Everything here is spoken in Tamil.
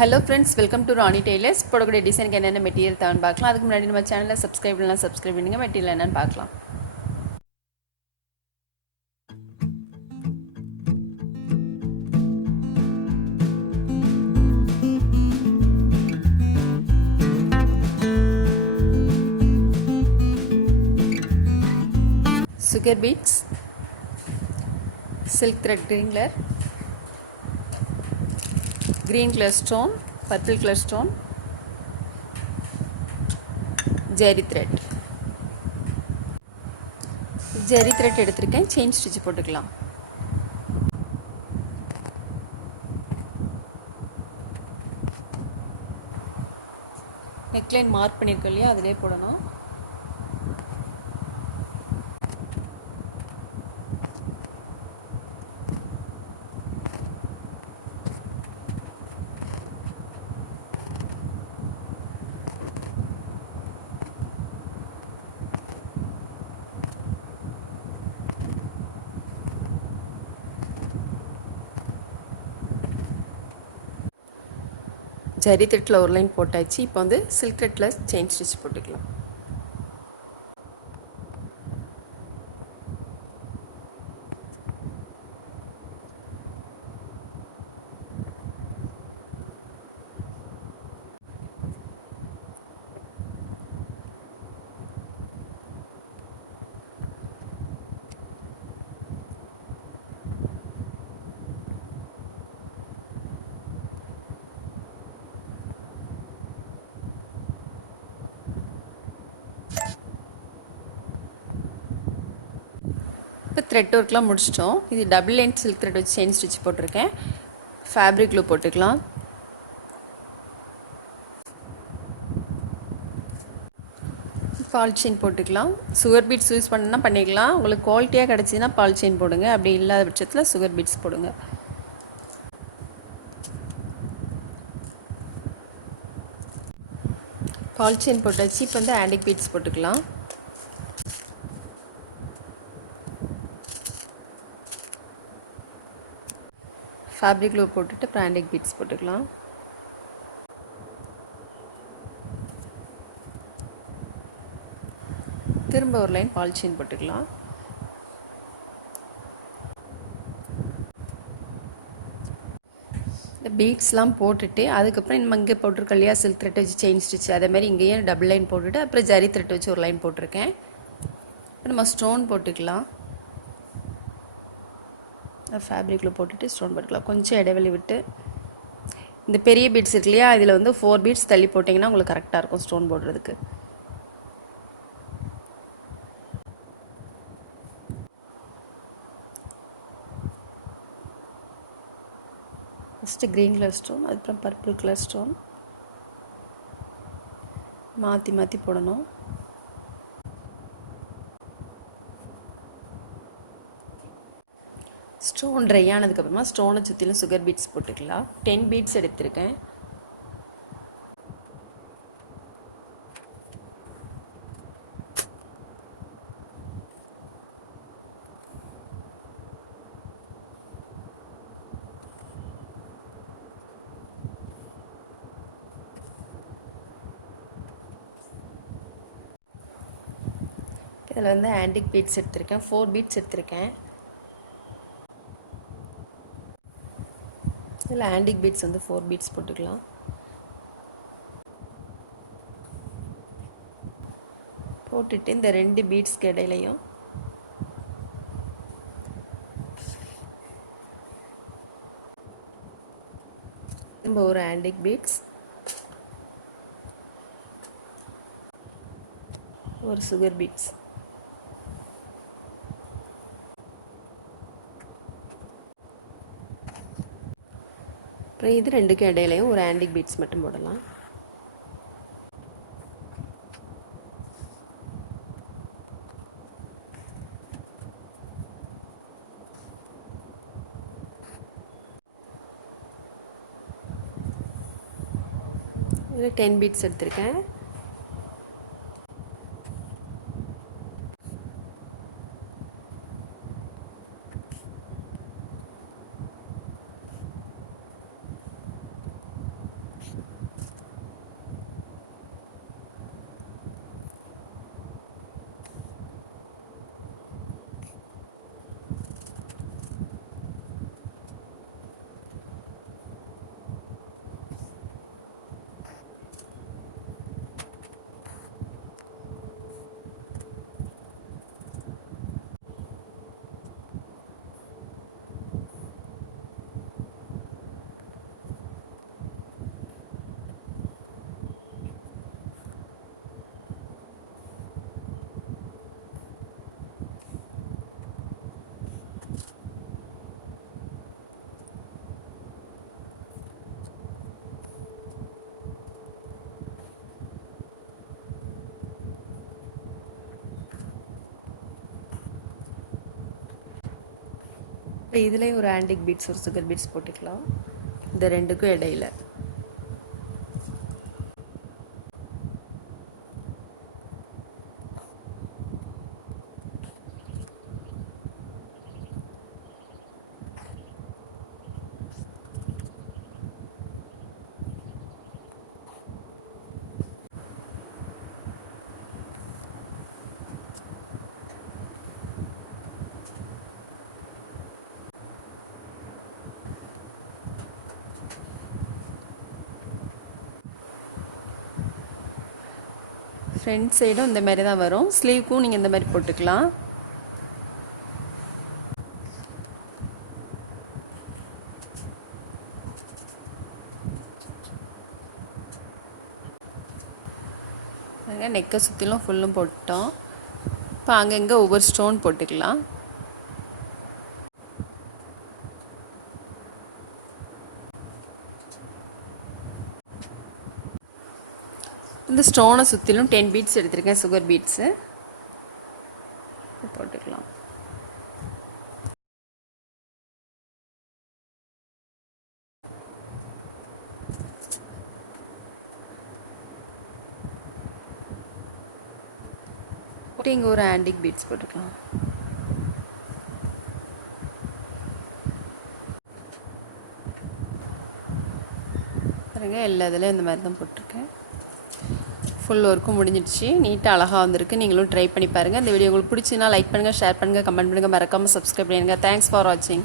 Hello friends, welcome to Ronnie Tailors. போடக்கூடிய டிசைனுக்கு என்னென்ன மெட்டீரியல் தேவைன்னு பார்க்கலாம். அதுக்கு முன்னாடி நம்ம சேனலை சப்ஸ்கிரைப் பண்ணுங்க. மெட்டீரியல் என்னன்னு பார்க்கலாம். Sugar beads, silk thread green color stone, purple color stone, zari thread எடுத்திருக்கேன். செயின் ஸ்டிச் போட்டுக்கலாம். நெக்லைன் மார்க் பண்ணியிருக்கோம் இல்லையா, அதிலே போடணும். ஜரி த்ரெட்டில் ஒரு லைன் போட்டாச்சு. இப்போ வந்து சில்க் த்ரெட்டில் செயின் ஸ்டிச் போட்டுக்கலாம். இப்போ த்ரெட் ஒர்க்லாம் முடிச்சிட்டோம். இது டபுள் லைன் சில்க் த்ரெட் வச்சு செயின் ஸ்டிச் போட்டிருக்கேன். ஃபேப்ரிக் க்ளூ போட்டுக்கலாம். பால் செயின் போட்டுக்கலாம். சுகர் பீட்ஸ் யூஸ் பண்ணால் பண்ணிக்கலாம். உங்களுக்கு குவாலிட்டியாக கிடச்சிதுன்னா பால் செயின் போடுங்க. அப்படி இல்லாத பட்சத்தில் சுகர் பீட்ஸ் போடுங்க. பால் செயின் போட்டாச்சு. இப்போ வந்து ஆன்டிக் பீட்ஸ் போட்டுக்கலாம். ஃபேப்ரிக் க்ளூ போட்டுட்டு அப்புறம் ஆன்டிக் பீட்ஸ் போட்டுக்கலாம். திரும்ப ஒரு லைன் பால் செயின் போட்டுக்கலாம். இந்த பீட்ஸ்லாம் போட்டுட்டு அதுக்கப்புறம் நம்ம இங்கே போட்டிருக்கோம் இல்லையா சில்க் த்ரெட் வச்சு செயின் ஸ்டிச், அதேமாதிரி இங்கேயும் டபுள் லைன் போட்டுட்டு அப்புறம் ஜரி த்ரெட் வச்சு ஒரு லைன் போட்டிருக்கேன். நம்ம ஸ்டோன் போட்டுக்கலாம். ஃபேப்ரிக்கில் போட்டுட்டு ஸ்டோன் போட்டுக்கலாம். கொஞ்சம் இடைவெளி விட்டு இந்த பெரிய பீட்ஸ் இருக்கு இல்லையா, இதில் வந்து 4 பீட்ஸ் தள்ளி போட்டிங்கன்னா உங்களுக்கு கரெக்டாக இருக்கும் ஸ்டோன் போடுறதுக்கு. ஃபஸ்ட்டு க்ரீன் கலர் ஸ்டோன், அதுக்கப்புறம் பர்பிள் கலர் ஸ்டோன் மாற்றி மாற்றி போடணும். ஸ்டோன் ட்ரை ஆனதுக்கப்புறமா ஸ்டோனை சுற்றிலும் சுகர் பீட்ஸ் போட்டுக்கலாம். 10 பீட்ஸ் எடுத்திருக்கேன். இதில் வந்து ஆன்டிக் பீட்ஸ் எடுத்திருக்கேன். 4 பீட்ஸ் எடுத்திருக்கேன். இதில் ஆன்டிக் பீட்ஸ் வந்து 4 பீட்ஸ் போட்டுக்கலாம். போட்டுட்டு இந்த 2 பீட்ஸ்க்கு இடையிலையும் நம்ம ஒரு ஆன்டிக் பீட்ஸ், ஒரு சுகர் பீட்ஸ், அப்புறம் இது ரெண்டுக்கும் இடையிலையும் ஒரு ஆன்டிக் பீட்ஸ் மட்டும் போடலாம். இதில் 10 பீட்ஸ் எடுத்திருக்கேன். இப்போ இதுலேயும் ஒரு ஆன்டிக் பீட்ஸ் ஒரு சுகர் பீட்ஸ் போட்டுக்கலாம் இந்த ரெண்டுக்கும் இடையில. ஃப்ரண்ட் சைடும் இந்த மாதிரி தான் வரும். ஸ்லீவ்க்கும் நீங்கள் இந்த மாதிரி போட்டுக்கலாம். நெக்கை சுற்றிலும் ஃபுல்லும் போட்டோம். இப்போ அங்கங்கே ஒவ்வொரு ஸ்டோன் போட்டுக்கலாம். இந்த ஸ்டோனை சுற்றிலும் 10 பீட்ஸ் எடுத்திருக்கேன், சுகர் பீட்ஸு போட்டுக்கலாம். போட்டு இங்கே ஒரு ஆன்டிக் பீட்ஸ் போட்டுக்கலாம். பாருங்க, எல்லா இதில் இந்த மாதிரி தான் போட்டிருக்கேன். ஃபுல் ஒர்க்கும் முடிஞ்சிடுச்சு. நீட்டாக அழகாக வந்திருக்கு. நீங்களும் ட்ரை பண்ணி பாருங்கள். இந்த வீடியோ உங்களுக்கு பிடிச்சின்னா லைக் பண்ணுங்கள், ஷேர் பண்ணுங்கள், கமெண்ட் பண்ணுங்கள், மறக்காமல் சப்ஸ்கிரைப் பண்ணுங்கள். தேங்க்ஸ் ஃபார் வாட்சிங்.